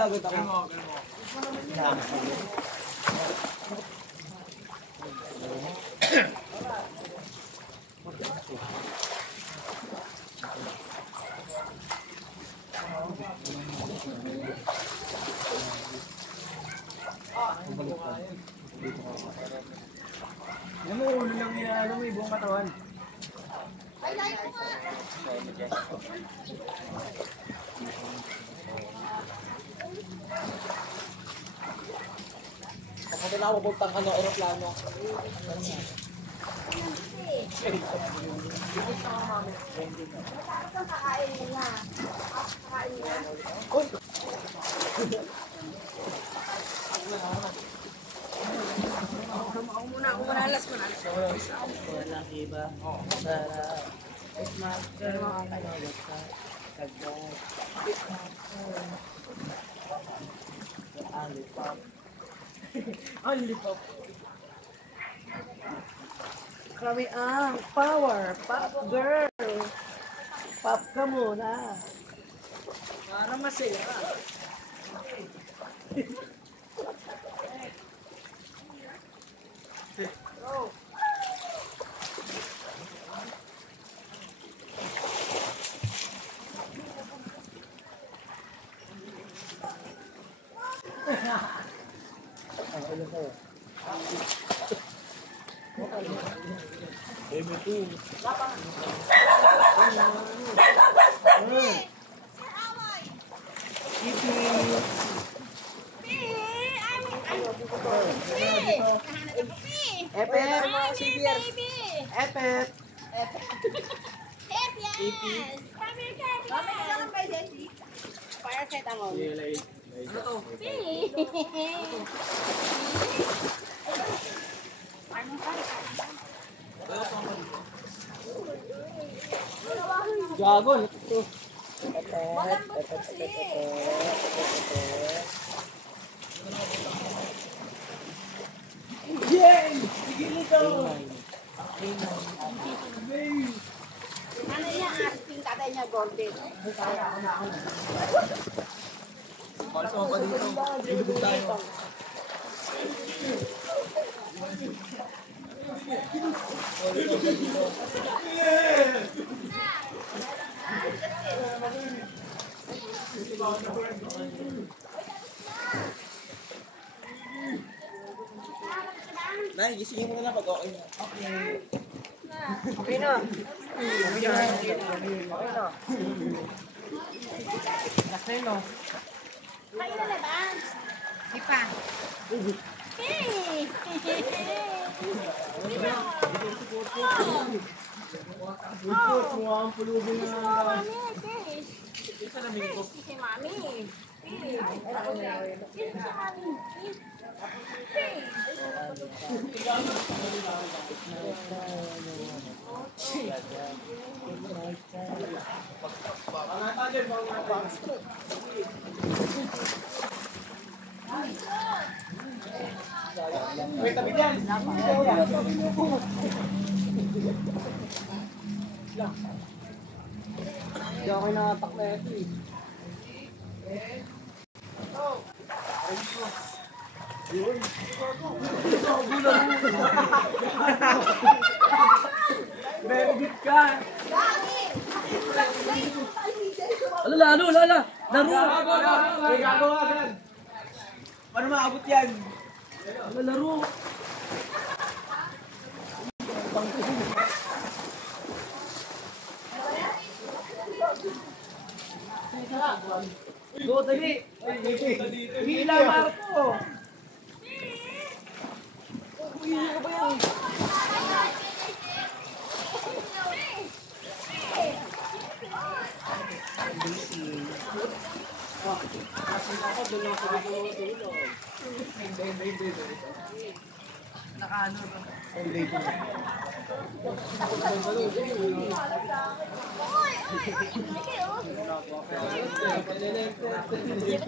dagat ako. Ano, ulo lang niya, may buong katawan. Ay, layo ko nga. Kapag na ako puntang aeroplano. Kakain nila. Kakain nila. Ako muna, alas mo na. Walang iba. Sarap. Smacker. Kalawasa. Kagay. Smacker. Alipop. Alipop. Kami ang power pop girl. Pop ka muna. Para masaya. Gago, ito. Yay! Sige nito! Ano niya, asking tatay niya golden. Palso pa dito. Ilubog tayo. Nay, gisingin mo na lang pag okay na. Okay. Okay na. Okay na. Naseno. Kain na ba? Di pa. Hey! Bukod, mukha ang pulubin na. Isa na mingo. Si Mami. Isa si Mami. Wait, tabi dyan. Hindi ako nakatak na ito eh. Benefit ka. Lalo. Laro. Gago agad. Paano maabot yan? Laro. Go, dali. Hila, Marco. Uy, ano ba yan? Nakaano ba?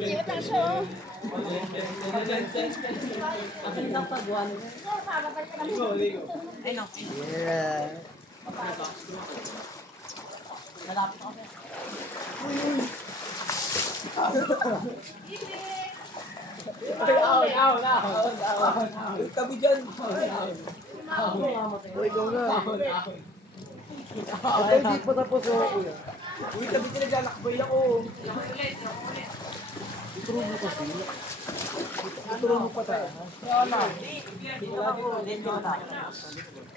Ibat na siya. Akin lang pagwan. Ay, no. Yeah. Nalapit ako. tabi dyan. Uy, ikaw na. Ay, hindi pa tapos ako, kuya. Uy, tabi ka naglalakbay ako. Ituro mo kasi. Ituro mo pa tayo.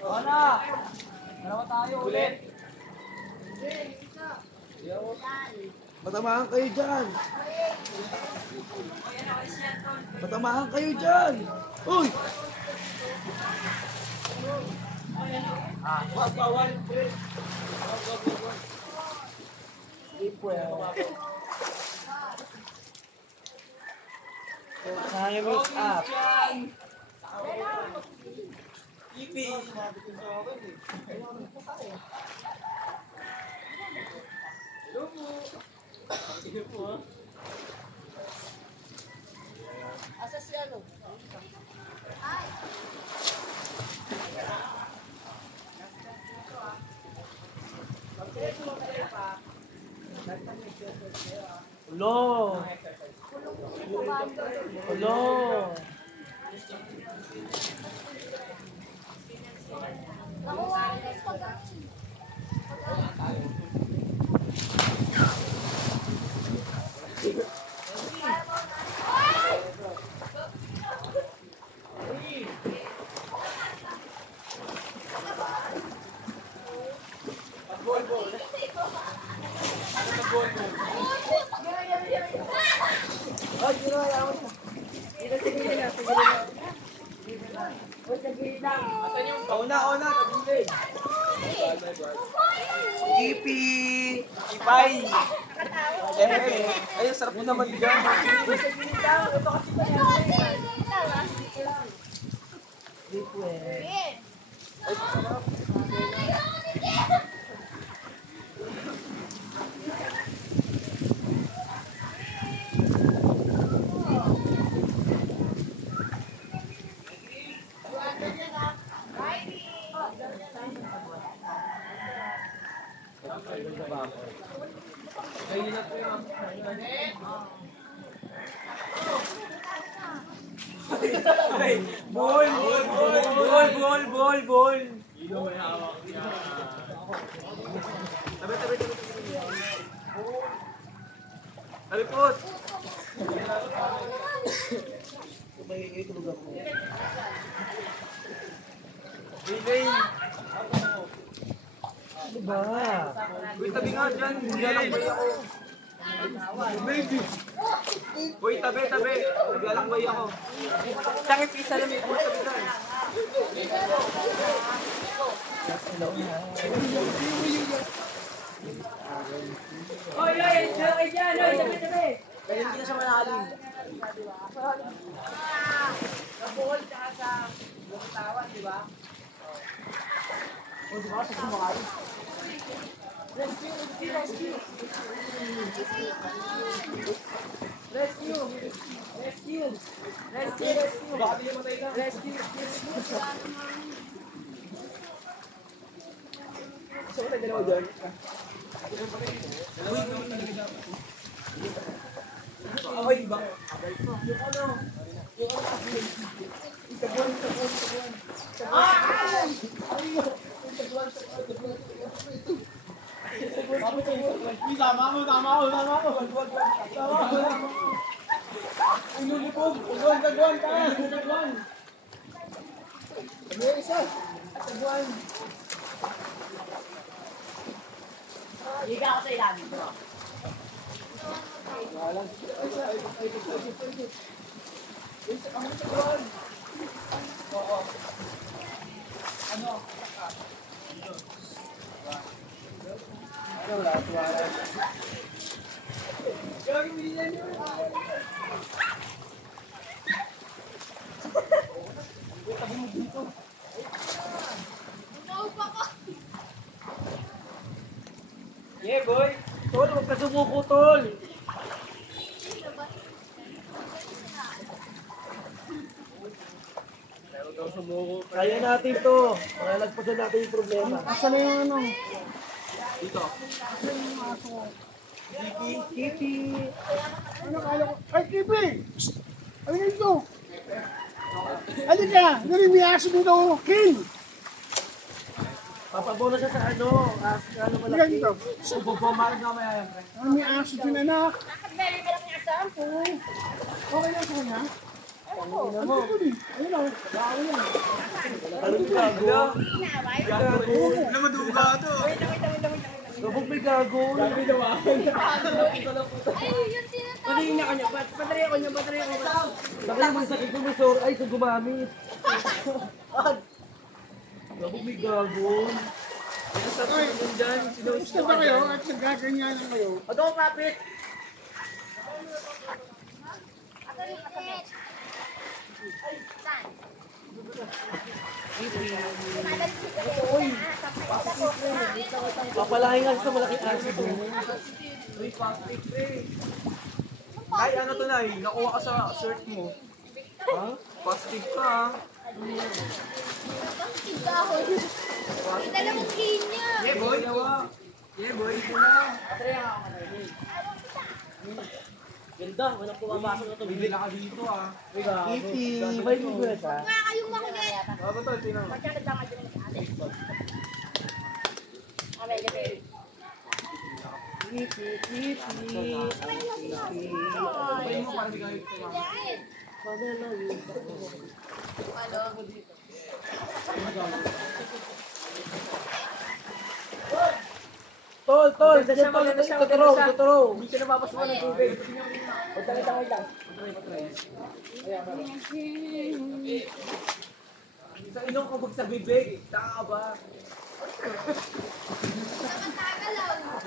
Ona! Dalawa tayo ulit. Matamahan kayo dyan. Matamahan kayo dyan. Uy! Wag, bawal. Time is up. Ipi. Asa siya no? Ulo. Ulo. Nakuha ko yung pagkain. Ay, ginawa mo. Ona, tagilid. Ipi. Ipay. Ay, sarap mo naman dyan. Bol. Tabi pot. Bilay. Ano ba? Uy, tabi nga dyan. Naglalakbay ako. Baby. Uy, tabi. Naglalakbay ako. Sakit isa lang may tabi dyan. Kaya hindi na siya manaling. Nabuhol tsaka sa bukitawan, di ba? O, di ba? Sa sumakali. Rescue! Baka di matay na. Rescue! Gusto mo tayo dalawa dyan? Ay, ba? Yung ano? Itaguan. Tama ako. Inulipog. Taguan ka. Taguan. May isa. Taguan. Higa ako sa ilalim, bro. Yeah, boy. Tol, huwag ka sumuko, tol. Kaya natin to. Malalagpasan natin yung problema. Asan na yung ano? Dito. Kitty. Ano kala ko? Ay, Kipi! Ano yun ito? Halika! Narimiyaso dito, King! Papabola siya sa ano, ano Halika malaki. dito. Pupumalag na maya yan, pre. Narimiyaso din, anak. Bakit meron meron niya sa po? Okay lang sa kanya? Ano ko din? Ayun o. Bako yan. Ano yung gago? Inaway? Ano maduga to? Gabog may gago. Ay, yun tinatawag. Patayin niya kanya. Patayin ko niya. Bakit mo sakit ko may sore eyes kung gumamit? Gabog may gago. Sa tuloy mo dyan. Gusto ba kayo at nagaganyanan kayo? Ano ko, kapit? Ako rin kasabit. Saan? Papalahin nga sa malaking acid. Uy, plastic, pre. Ay, ano to, Nay? Nakuha ka sa shirt mo. Ha? Plastic ka, ha? Positive dahon. May dalawang linya. Yeah, boy. Yeah, boy. Ito na. Ganda, walang pumapasok na to. Bibili ka dito, ha? Iti, may bigwet ha. Nga kayong makulit. Ano to? Tingnan mo. Pagka nagdama dyan sa ate. Medyo very. Patayin mo para di ka ito. Tol, tuturo. Hindi siya napapasukan ng tubig. Sa ilong ko sa bibig. Taka ka ba? Nakatagalaw.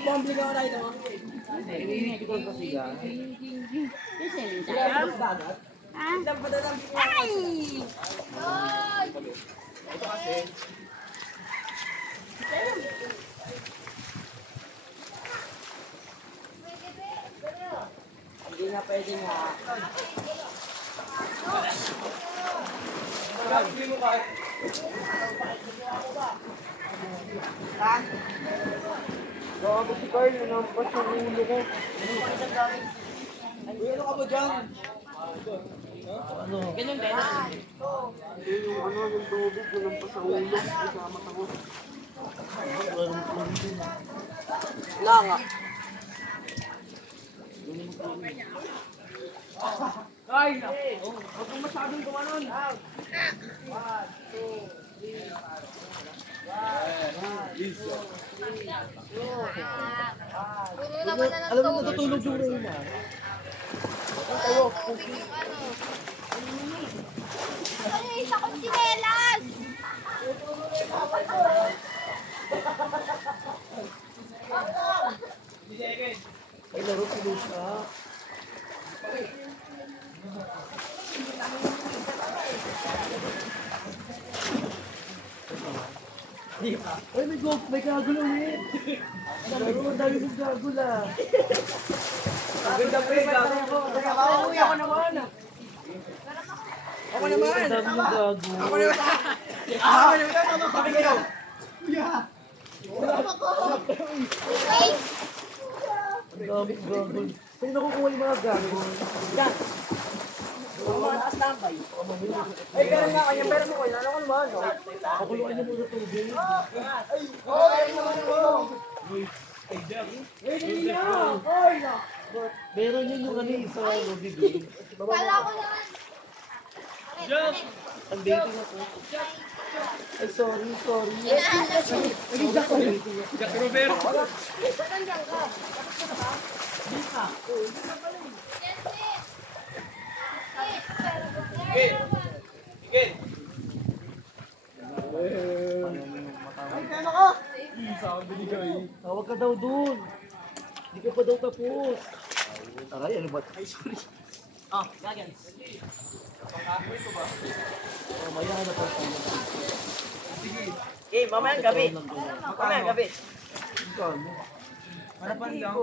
Bumabli ka wala ito. Ay! Ay! Ito kasi. Hindi nga pwede nga. Grabe mo ka. Gago si Carl, nampas yung ulo ko. Uy, ano ka ba dyan? Ano? Ganyan din. Yung tubig, nampas sa ulo. Kasama ko. Wala nga. Ay, huwag kang masyadong gumanon. Puno naman na ng Alam mo, tubig. natutulog yung Reyna. Tubig yung ano. Ay, isa kong sinelas! Ay, laro si Lucia. Ay, may gagol ulit. Laro, ang dami mong gagol ah. Ang ganda pre, gago. Uy, ako naman. Ako naman. Ang dami mong gagol. Ako naman. Ako naman. Sabi kayo. Ay! Ang dami mong gagol. Saan nakukuha yung mga gagol? Yan. Mga taas tambay. Ay, ganun nga kanya. Pero mo ko, ano ko naman. Pakuluan niyo muna tubig. Meron yun yung ano isa, Ruby Green. Kala ko naman. Ang dating ako. Ay, sorry. Hinahanap ko. Jack Roberto. Nandiyan ka. Igil. Igil. Tawag ka daw dun. Hindi ka pa daw tapos. Aray, ano ba? Ay, sorry. Ah, gagans. Pangkakoy ko ba? Mamaya na pa tayo. Sige. Eh, mamayang gabi. Magkano? Mamayang gabi. Kano? Harapan lang.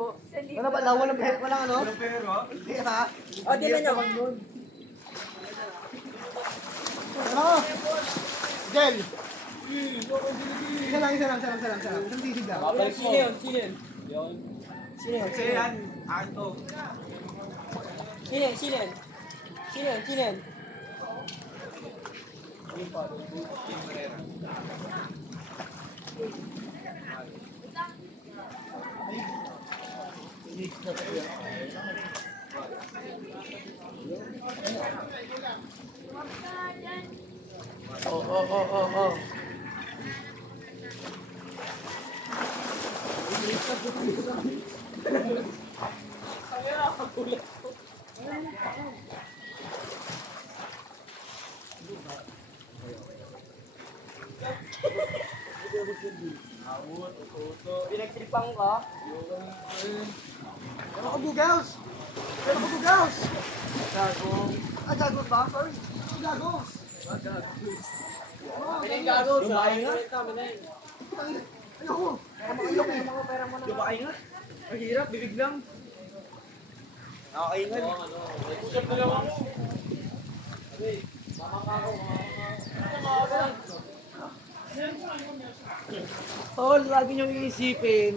Ano ba daw? Walang ano? Walang pera. Pera. O, tingnan nyo. Ano? Gel! Isa lang. Isang titig lang. Sino yun? Sino yun? Sino yun? Kasi yan. Akin to. Sino yan? Sino yan? Sino yan? Sino yan? Oh. Pinagtripang ka? Ano ka bugaws? Ano ka bugaws? Gagos. Ah, gagos ba? Sorry. Ano gagos? Pinagagos. Lumayan nga. Ayoko. Lumakay nga. Ang hirap, bibig lang. Nakakaingal. Usap na lang ako. Tol, lagi niyong iisipin.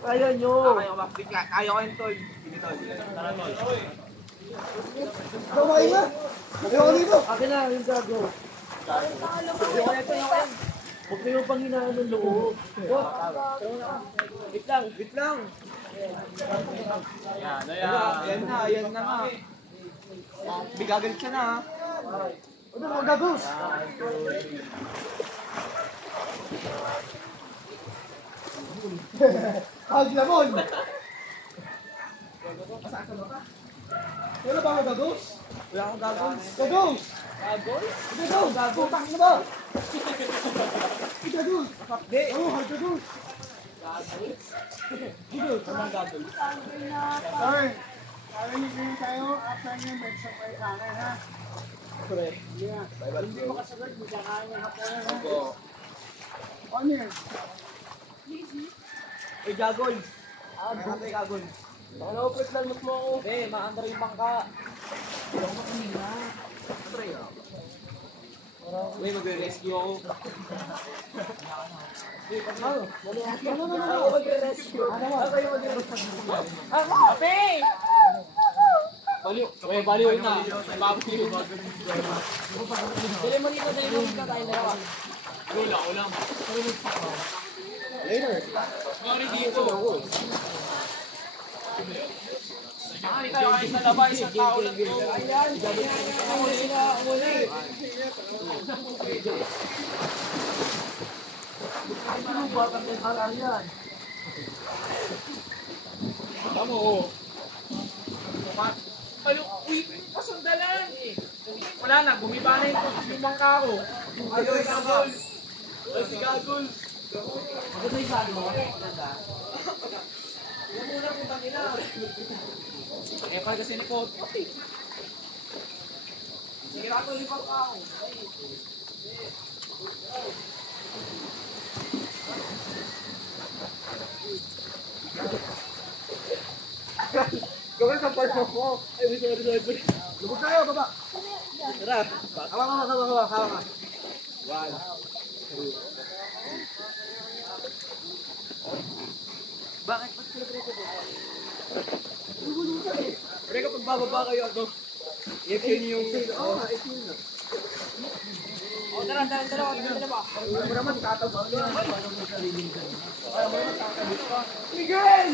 Kaya nyo. Kaya ko yun, tol. Sige, tol. Tara, tol. Kamay nga. Ayoko dito. Akin na, yung gago. Huwag kayong panghinaan ng loob. Wait lang. Wait lang. Yan na nga. Bigagalit ka na, ha? Ano mga gagos? Aglamon. Wala ba mga gagos? Wala akong gagawin. Gagos! Gagos! Putang ina ba? Gagos! Hindi. Oo, gagos! Sorry. Sorry, hindi tayo. After nyo, may isang may kanan, ha? Yeah. Hindi mo kasagot, hindi ka kaya ng haponan, ha? Ano yun? Uy, gagol. Ano yung gagol? Ano, pwede lang mo ako. Maandar yung bangka. Uy, magre-rescue ako. Ape! Baliw na. Baliw. Dali mo dito, dali mo dito tayo dalawa. Ulam. Later. Sorry dito. Hindi tayo kayo sa labay, isang tao lang to. Ayan, umuli na, umuli. Ano ba? Tapos harang yan. Tama oh. Ano, uy, pasundalan. Wala na, bumiba na yung bangka ko. Ayaw, gagol. Ay, si Gagol. Maganda yung gago. Maganda. Yan muna kung tangina. Eh, pag kasi ni Pot. Sige, rato yung bangka ko. Gawin sa part mo. Ay, sorry. Lubog tayo, baba. Tara. Hawa ka. Bakit? Ba't sila ko? Pre, kapag bababa kayo, i-action niyo yung... O, tara, dalawa. Miguel!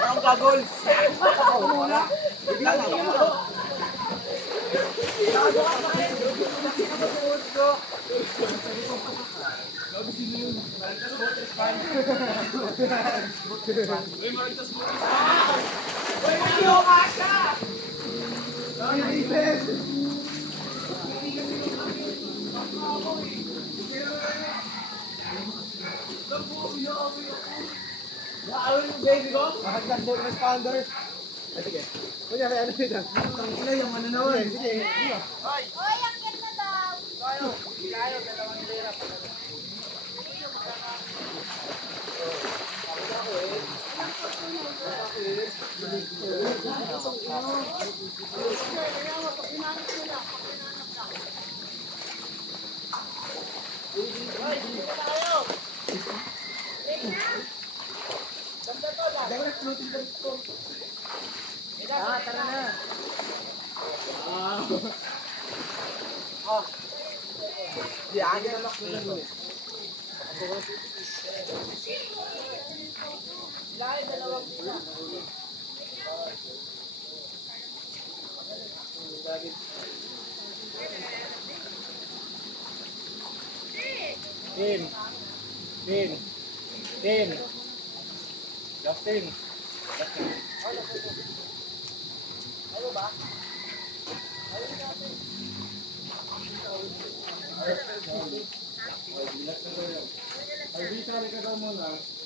Ang gagol! Bigla na. Bakit nag-boat responder? Sige. Kunyari, ano yun? Ang ina yung ano naman. Sige. Oy, akit na daw. Direct floating Di agad na nakita. Tin. Justin. Ay, di ka daw muna.